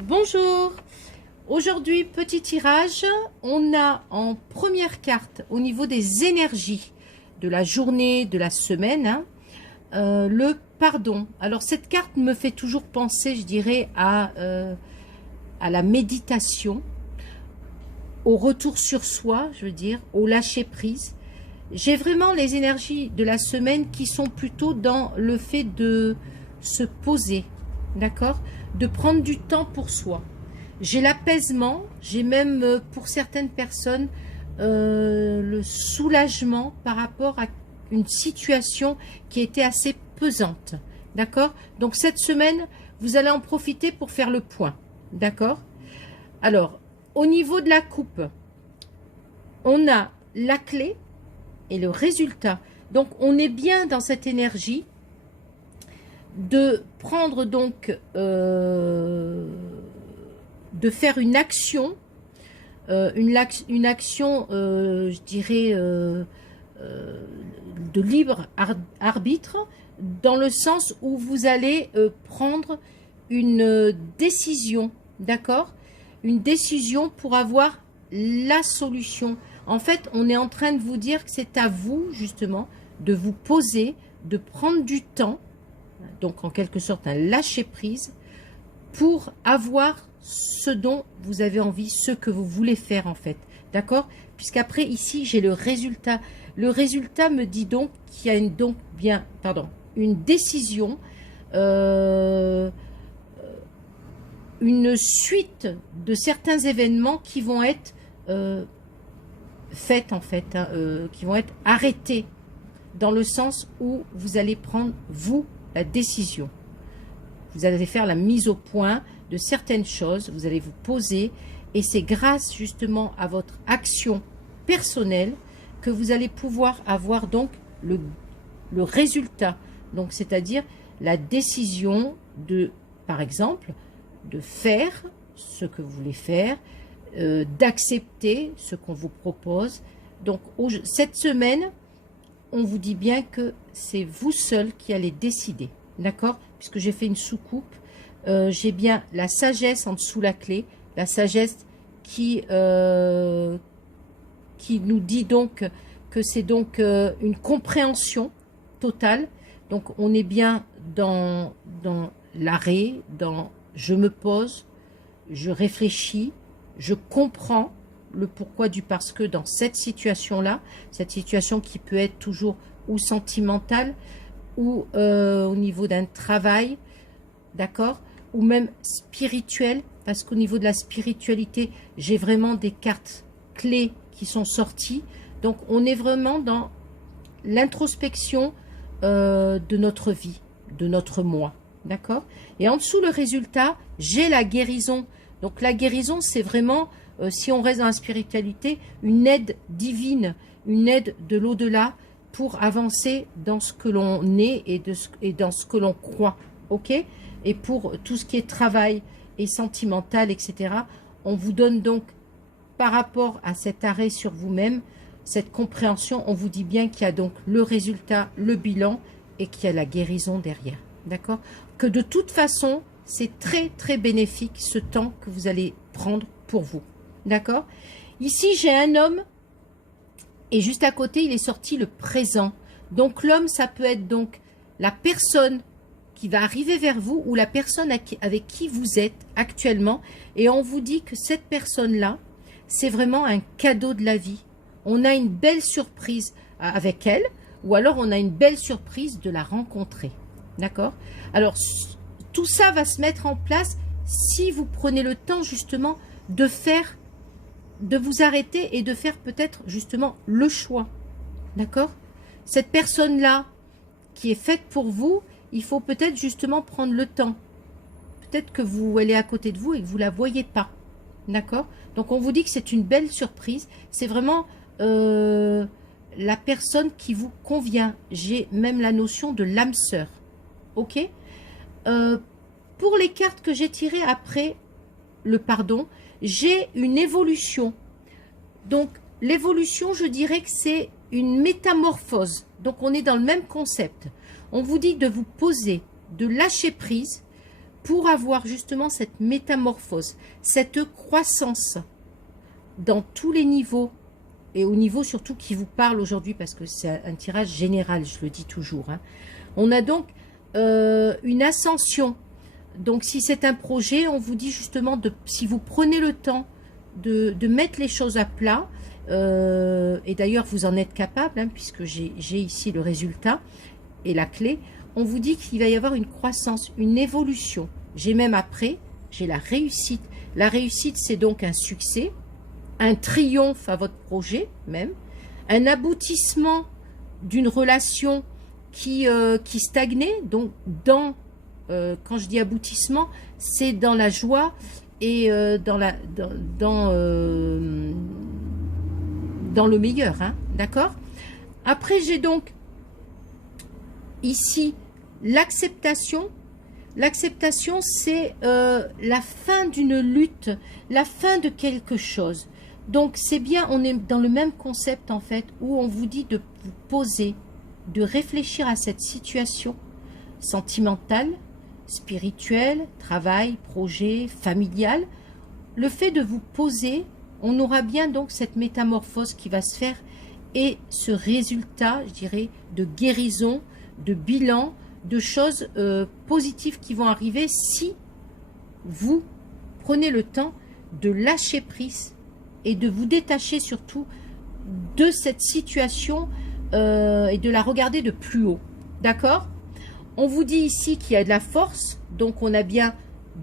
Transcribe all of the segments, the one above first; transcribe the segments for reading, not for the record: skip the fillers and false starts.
Bonjour, aujourd'hui petit tirage, on a en première carte au niveau des énergies de la journée, de la semaine, le pardon. Alors cette carte me fait toujours penser, je dirais, à la méditation, au retour sur soi, je veux dire, au lâcher prise. J'ai vraiment les énergies de la semaine qui sont plutôt dans le fait de se poser, d'accord, de prendre du temps pour soi. J'ai l'apaisement, j'ai même pour certaines personnes le soulagement par rapport à une situation qui était assez pesante, d'accord. Donc cette semaine, vous allez en profiter pour faire le point, d'accord. Alors, au niveau de la coupe, on a la clé et le résultat. Donc, on est bien dans cette énergie de prendre donc, de faire une action, une action, je dirais, de libre arbitre, dans le sens où vous allez prendre une décision, d'accord? Une décision pour avoir la solution. En fait, on est en train de vous dire que c'est à vous, justement, de vous poser, de prendre du temps, donc en quelque sorte un lâcher-prise, pour avoir ce dont vous avez envie, ce que vous voulez faire, en fait. D'accord? Puisqu'après, ici, j'ai le résultat. Le résultat me dit donc qu'il y a une décision, une suite de certains événements qui vont être faites en fait, qui vont être arrêtés dans le sens où vous allez prendre, vous, la décision. Vous allez faire la mise au point de certaines choses, vous allez vous poser et c'est grâce justement à votre action personnelle que vous allez pouvoir avoir donc le résultat. Donc c'est-à-dire la décision de, par exemple, de faire ce que vous voulez faire, d'accepter ce qu'on vous propose. Donc cette semaine, on vous dit bien que c'est vous seul qui allez décider, d'accord? Puisque j'ai fait une soucoupe, j'ai bien la sagesse en dessous la clé, la sagesse qui nous dit donc que c'est donc une compréhension totale. Donc on est bien dans l'arrêt, dans je me pose, je réfléchis, je comprends le pourquoi du parce que dans cette situation-là, cette situation qui peut être toujours ou sentimentale ou au niveau d'un travail, d'accord, ou même spirituel, parce qu'au niveau de la spiritualité, j'ai vraiment des cartes clés qui sont sorties. Donc on est vraiment dans l'introspection de notre vie, de notre moi, d'accord. Et en dessous le résultat, j'ai la guérison. Donc la guérison, c'est vraiment, si on reste dans la spiritualité, une aide divine, une aide de l'au-delà pour avancer dans ce que l'on est et dans ce que l'on croit, ok. Et pour tout ce qui est travail et sentimental, etc., on vous donne donc, par rapport à cet arrêt sur vous-même, cette compréhension, on vous dit bien qu'il y a donc le résultat, le bilan et qu'il y a la guérison derrière, d'accord. Que de toute façon, c'est très très bénéfique ce temps que vous allez prendre pour vous, d'accord. Ici j'ai un homme et juste à côté il est sorti le présent. Donc l'homme, ça peut être donc la personne qui va arriver vers vous ou la personne avec qui vous êtes actuellement, et on vous dit que cette personne là, c'est vraiment un cadeau de la vie. On a une belle surprise avec elle, ou alors on a une belle surprise de la rencontrer, d'accord. Alors tout ça va se mettre en place si vous prenez le temps justement de faire, de vous arrêter et de faire peut-être justement le choix, d'accord. Cette personne-là qui est faite pour vous, il faut peut-être justement prendre le temps. Peut-être que elle est à côté de vous et que vous ne la voyez pas, d'accord. Donc on vous dit que c'est une belle surprise, c'est vraiment la personne qui vous convient. J'ai même la notion de l'âme sœur, ok. Pour les cartes que j'ai tirées après le pardon, j'ai une évolution. Donc l'évolution, je dirais que c'est une métamorphose. Donc on est dans le même concept. On vous dit de vous poser, de lâcher prise pour avoir justement cette métamorphose, cette croissance dans tous les niveaux, et au niveau surtout qui vous parle aujourd'hui, parce que c'est un tirage général, je le dis toujours, hein. On a donc une ascension. Donc si c'est un projet, on vous dit justement, si vous prenez le temps de mettre les choses à plat, et d'ailleurs vous en êtes capable, hein, puisque j'ai ici le résultat et la clé, on vous dit qu'il va y avoir une croissance, une évolution. J'ai même après, j'ai la réussite. La réussite, c'est donc un succès, un triomphe à votre projet même, un aboutissement d'une relation qui stagnait. Donc, quand je dis aboutissement, c'est dans la joie et dans le meilleur, hein, d'accord? Après, j'ai donc ici l'acceptation. L'acceptation, c'est la fin d'une lutte, la fin de quelque chose. Donc, c'est bien, on est dans le même concept, en fait, où on vous dit de vous poser, de réfléchir à cette situation sentimentale, spirituelle, travail, projet, familial. Le fait de vous poser, on aura bien donc cette métamorphose qui va se faire et ce résultat, je dirais, de guérison, de bilan, de choses positives qui vont arriver si vous prenez le temps de lâcher prise et de vous détacher surtout de cette situation et de la regarder de plus haut. D'accord? On vous dit ici qu'il y a de la force, donc on a bien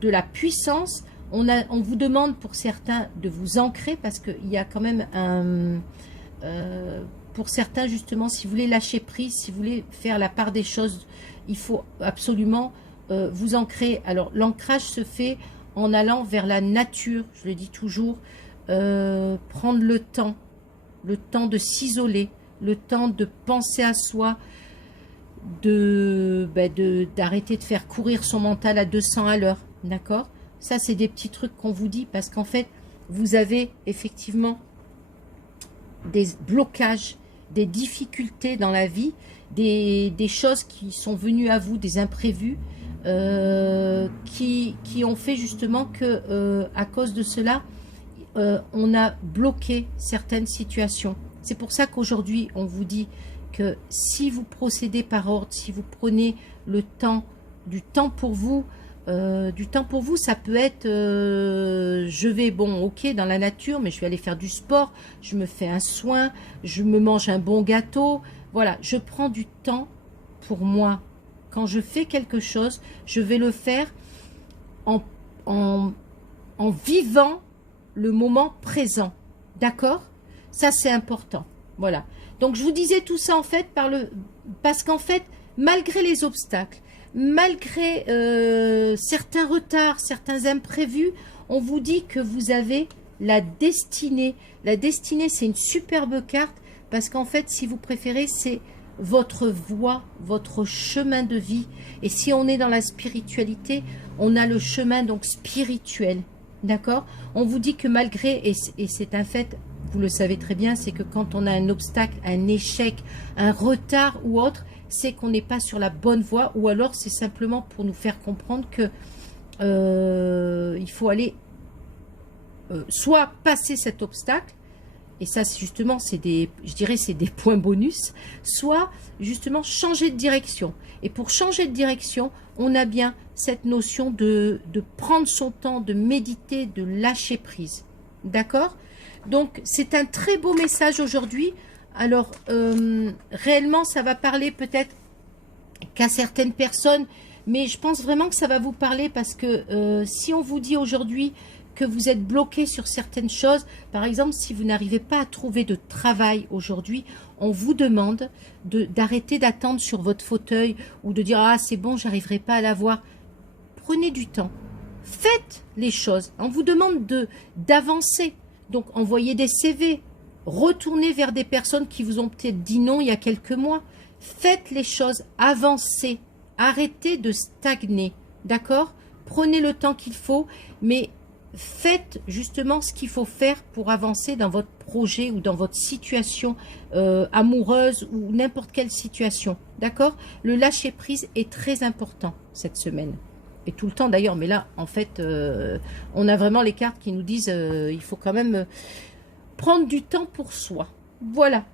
de la puissance. On vous demande pour certains de vous ancrer parce qu'il y a quand même un... pour certains, justement, si vous voulez lâcher prise, si vous voulez faire la part des choses, il faut absolument vous ancrer. Alors, l'ancrage se fait en allant vers la nature, je le dis toujours, prendre le temps de s'isoler, le temps de penser à soi, d'arrêter de faire courir son mental à 200 à l'heure, d'accord? Ça, c'est des petits trucs qu'on vous dit parce qu'en fait, vous avez effectivement des blocages, des difficultés dans la vie, des choses qui sont venues à vous, des imprévus, qui ont fait justement que, à cause de cela, on a bloqué certaines situations. C'est pour ça qu'aujourd'hui, on vous dit que si vous procédez par ordre, si vous prenez le temps, du temps pour vous, ça peut être, je vais, bon, ok, dans la nature, mais je vais aller faire du sport, je me fais un soin, je me mange un bon gâteau, voilà, je prends du temps pour moi. Quand je fais quelque chose, je vais le faire en vivant le moment présent, d'accord? Ça, c'est important, voilà. Donc, je vous disais tout ça, en fait, parce qu'en fait, malgré les obstacles, malgré certains retards, certains imprévus, on vous dit que vous avez la destinée. La destinée, c'est une superbe carte parce qu'en fait, si vous préférez, c'est votre voie, votre chemin de vie. Et si on est dans la spiritualité, on a le chemin donc spirituel. D'accord? On vous dit que malgré, et c'est un fait, vous le savez très bien, c'est que quand on a un obstacle, un échec, un retard ou autre, c'est qu'on n'est pas sur la bonne voie, ou alors c'est simplement pour nous faire comprendre que il faut aller soit passer cet obstacle, et ça justement c'est des, je dirais c'est des points bonus, soit justement changer de direction. Et pour changer de direction, on a bien cette notion de prendre son temps, de méditer, de lâcher prise. D'accord? Donc c'est un très beau message aujourd'hui. Alors, réellement, ça va parler peut-être qu'à certaines personnes, mais je pense vraiment que ça va vous parler parce que si on vous dit aujourd'hui que vous êtes bloqué sur certaines choses, par exemple, si vous n'arrivez pas à trouver de travail aujourd'hui, on vous demande d'arrêter d'attendre sur votre fauteuil ou de dire « Ah, c'est bon, j'arriverai pas à l'avoir ». Prenez du temps. Faites les choses. On vous demande d'avancer. Donc, envoyez des CV. Retournez vers des personnes qui vous ont peut-être dit non il y a quelques mois. Faites les choses, avancez, arrêtez de stagner, d'accord? Prenez le temps qu'il faut, mais faites justement ce qu'il faut faire pour avancer dans votre projet ou dans votre situation amoureuse ou n'importe quelle situation, d'accord? Le lâcher-prise est très important cette semaine. et tout le temps d'ailleurs, mais là, en fait, on a vraiment les cartes qui nous disent il faut quand même prendre du temps pour soi. Voilà.